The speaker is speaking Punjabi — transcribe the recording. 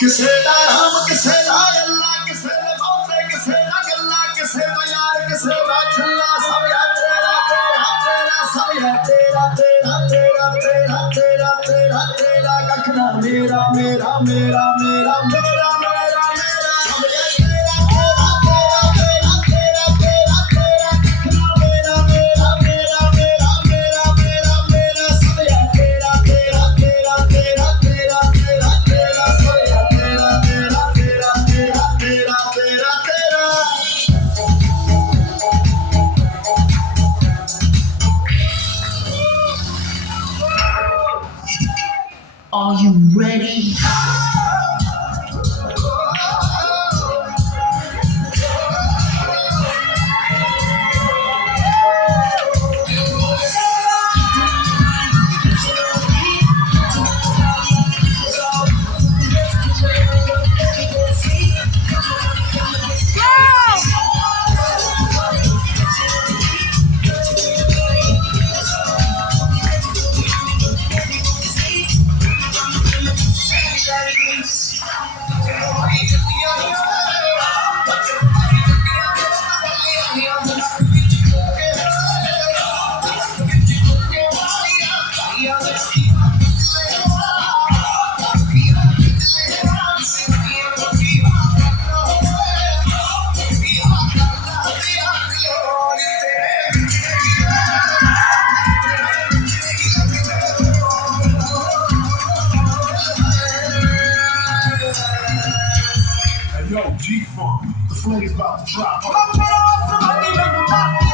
ਕਿਸੇ ਦਾ ਰਾਮ ਕਿਸੇ ਦਾ ਅੱਲਾ ਕਿਸੇ ਦੇ ਬੋਤੇ ਕਿਸੇ ਦਾ ਗੱਲਾ ਕਿਸੇ ਦਾ ਯਾਰ ਕਿਸੇ ਦਾ ਛੱਲਾ ਸਭ ਆ ਤੇਰਾ ਤੇਰਾ ਤੇਰਾ ਸਭ ਆ ਤੇਰਾ ਤੇਰਾ ਤੇਰਾ ਤੇਰਾ ਤੇਰਾ ਤੇਰਾ ਤੇਰਾ ਕੱਖ ਨਾ ਮੇਰਾ ਮੇਰਾ ਮੇਰਾ ਮੇਰਾ ਮੇਰਾ ਮੇਰਾ ਮੇਰਾ ਸਭ ਆ ਤੇਰਾ ਤੇਰਾ ਤੇਰਾ ਤੇਰਾ ਤੇਰਾ ਤੇਰਾ ਕੱਖ ਨਾ ਮੇਰਾ ਮੇਰਾ ਮੇਰਾ ਮੇਰਾ ਮੇਰਾ ਮੇਰਾ ਮੇਰਾ ਸਭ ਆ ਤੇਰਾ ਤੇਰਾ ਤੇਰਾ ਤੇਰਾ ਤੇਰਾ ਤੇਰਾ ਤੇਰਾ ਸਭ ਆ ਤੇਰਾ ਤੇਰਾ ਤੇਰਾ ਤੇਰਾ ਤੇਰਾ ਤੇਰਾ ਤੇਰਾ Are you ready? Yo, G-Funk, the flag is about to drop.